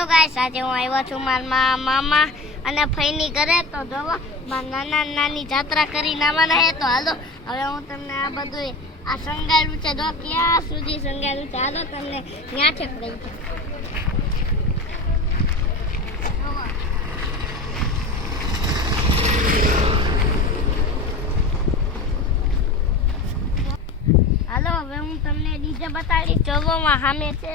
હાલો guys, આજે હું આવ્યો છું મારા મામા અને ફઈની ઘરે. તો જોવો મારા નાની જાત્રા કરીને આવવાના છે. તો હાલો હવે હું તમને આ બધું આ સંગાડ્યું છે, જો ક્યાં સુધી સંગાડ્યું છે, હાલો તમને ત્યાં છે પડી. હાલો હવે હું તમને ડીજે બતાડીશ, જોવામાં સામે છે.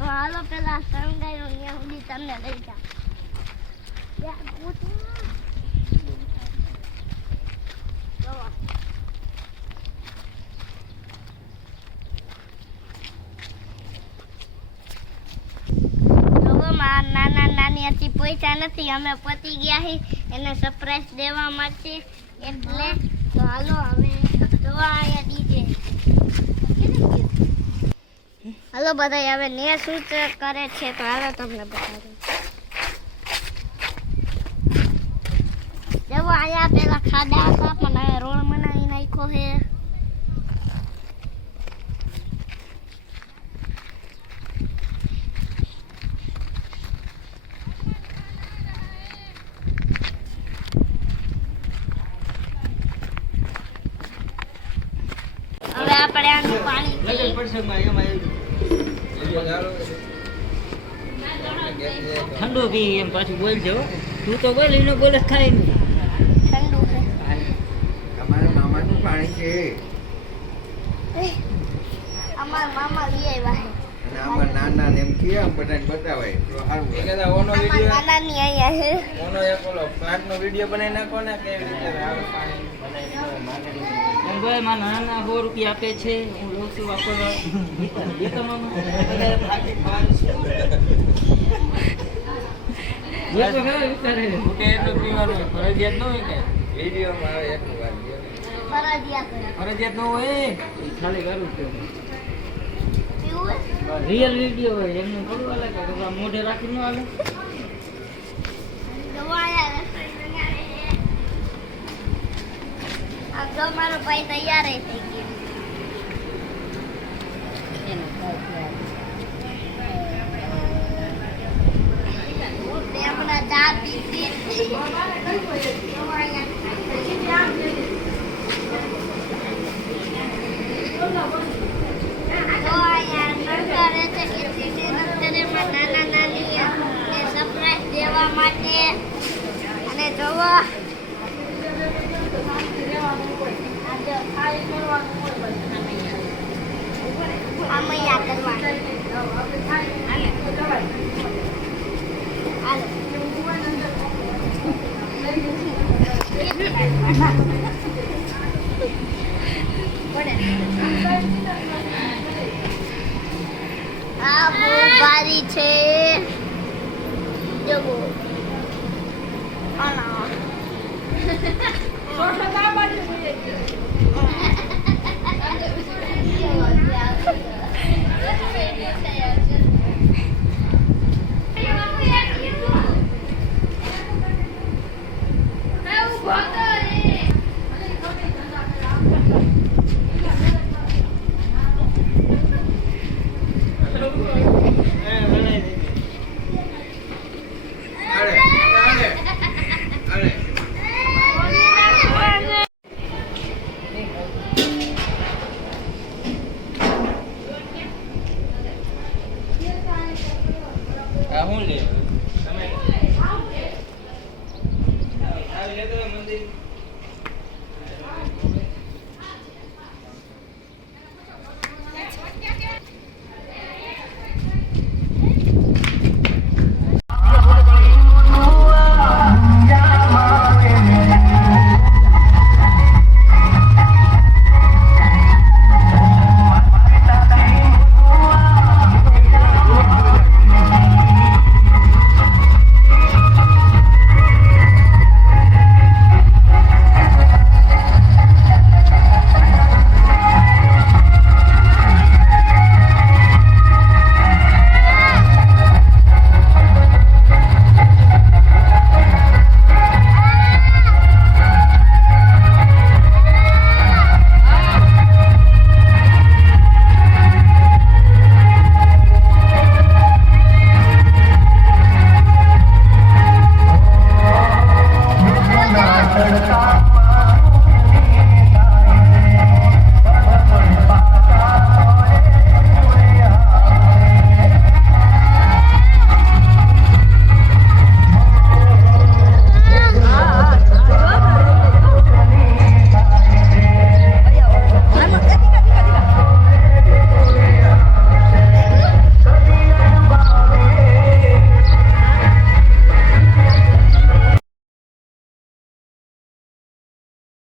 તો હાલો પેલા સંગાયો ત્યાં સુધી તમને લઈ જાઉં. નાની હજી પૈસા નથી, અમે પતી ગયા છે એને સરપ્રાઈઝ દેવા માટે, એટલે તો હાલો હવે જોવા અહીંયા ડીજે. હાલો બધા હવે ને શું કરે છે, તો હાલો તમને બતાવું. જવો અહીંયા પેલા ખાડા હતા પણ હવે રોડ બનાવી નાખ્યો છે. હવે આપણે આનું પાણી ઠંડુ પી એમ પાછું બોલજો. તું તો બોલ, એનો બોલ જ થાય નહીં. ઠંડુ છે અમારા મામાનું પાણી છે અમારા મામા લઈ આવ્યા છે. અને આમાં નાના એમ કે આમ બધાને બતાવાય તો સારું. એ કહેતા ઓનો વિડિયો નાની અહીંયા છે. ઓનો એક ઓલો પ્લાન્ટ નો વિડિયો બનાવી નાખો ને કેવી રીતે આવે પાણી બનાવી એમ ભાઈ મારા નાના 100 રૂપિયા આપે છે, હું લઉં છું વાપરવા. દીકરા મામા વધારે ફાટી ખાવાનું છે. એ તો ખરા વિચારે છે. ફૂટે એટલું પીવાનું હોય, ફરજિયાત ન હોય કે વિડીયોમાં આવે એક વાર ફરજિયાત છે. ફરજિયાત ન હોય એ ખાલી કરું છું. પીવું છે? રિયલ વિડિયો હોય એમને થોડું અલગ કે મોઢે રાખી ન હાલે. જોવા અહીંયા રસોઈ બનાવે છે. આ જો મારો ભાઈ તૈયાર થઈ ગયો. હમણાં ચા પીધી. સરપ્રાઈઝ દેવા માટે અને જોવો આમૈયા આ બહુ ભારી છે. જગો આના આ હું લે